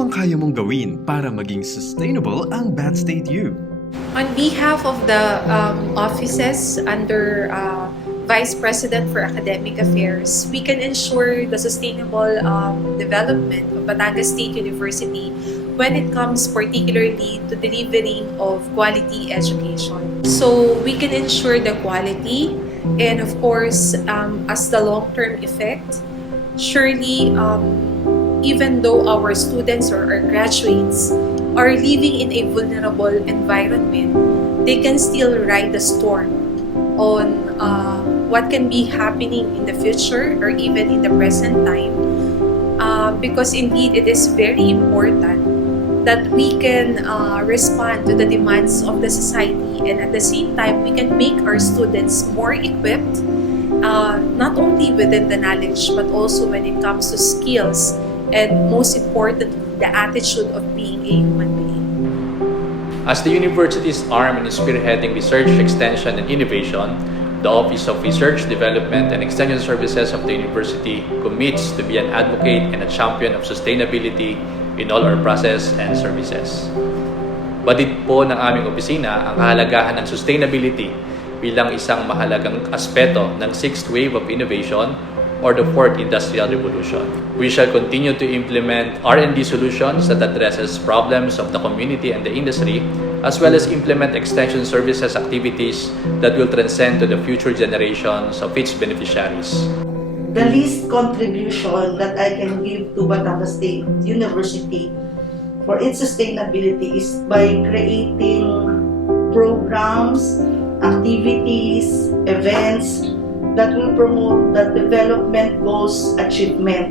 Ano ang kaya mong gawin para maging sustainable ang Bad State U? On behalf of the um, offices under uh, Vice President for Academic Affairs, we can ensure the sustainable um, development of Batangas State University when it comes particularly to delivering of quality education. So we can ensure the quality and of course um, as the long-term effect, surely um, even though our students or our graduates are living in a vulnerable environment, they can still ride the storm on uh, what can be happening in the future or even in the present time. Uh, because indeed, it is very important that we can uh, respond to the demands of the society and at the same time, we can make our students more equipped, uh, not only within the knowledge, but also when it comes to skills and most importantly, the attitude of being a human being. As the university's arm in spearheading research, extension, and innovation, the Office of Research, Development, and Extension Services of the university commits to be an advocate and a champion of sustainability in all our process and services. Badid po ng aming opisina ang kahalagahan ng sustainability bilang isang mahalagang aspeto ng sixth wave of innovation or the fourth industrial revolution. We shall continue to implement R&D solutions that addresses problems of the community and the industry, as well as implement extension services activities that will transcend to the future generations of its beneficiaries. the least contribution that I can give to Batangas State University for its sustainability is by creating programs, activities, events that will promote the development goals achievement.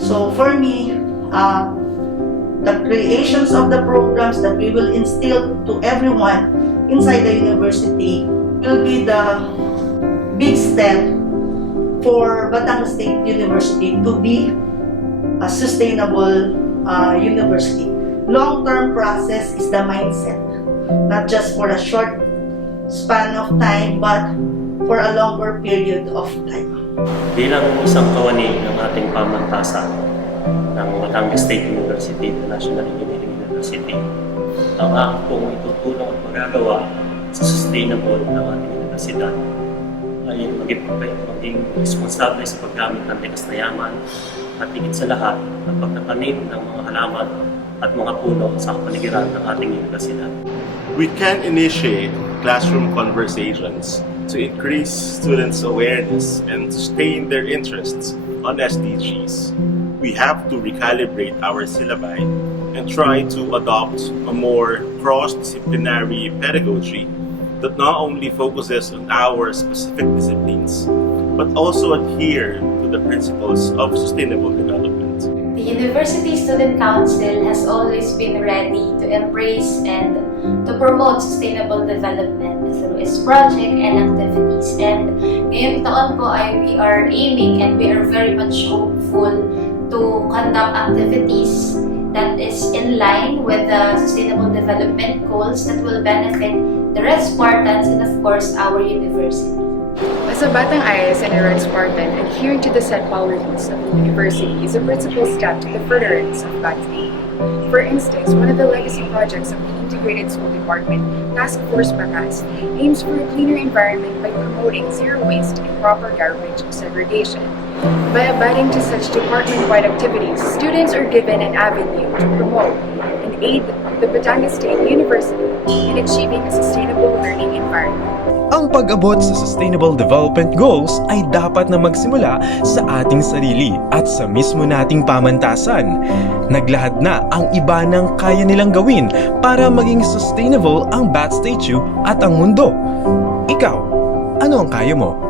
So for me, uh, the creations of the programs that we will instill to everyone inside the university will be the big step for Batangas State University to be a sustainable uh, university. Long-term process is the mindset, not just for a short span of time, but for a longer period of time. Bilang isang kawani ng ating pamantasan ng Batangas State University, the National Engineering University, ang aking pong itutulong at magagawa sa sustainable ng ating universidad ay maging, maging responsable sa paggamit ng likas na yaman at higit sa lahat ng pagtatanim ng mga halaman at mga puno sa kapaligiran ng ating universidad. we can initiate classroom conversations to increase students' awareness and sustain their interests on SDGs. We have to recalibrate our syllabi and try to adopt a more cross-disciplinary pedagogy that not only focuses on our specific disciplines, but also adhere to the principles of sustainable development. The University Student Council has always been ready to embrace and to promote sustainable development through its project and activities. And ngayong taon po ay we are aiming and we are very much hopeful to conduct activities that is in line with the sustainable development goals that will benefit the Spartans and of course our university. As a Batang IS and a Spartan, adhering to the set policies of the university is a principal step to the furtherance of aim. For instance, one of the legacy projects of the Integrated School Department, Task Force Batas, aims for a cleaner environment by promoting zero waste and proper garbage segregation. By abiding to such department-wide activities, students are given an avenue to promote and aid the Batangas State University in achieving a sustainable learning environment. Ang pag-abot sa Sustainable Development Goals ay dapat na magsimula sa ating sarili at sa mismo nating pamantasan. Naglahad na ang iba ng kaya nilang gawin para maging sustainable ang Bat Statue at ang mundo. Ikaw, ano ang kaya mo?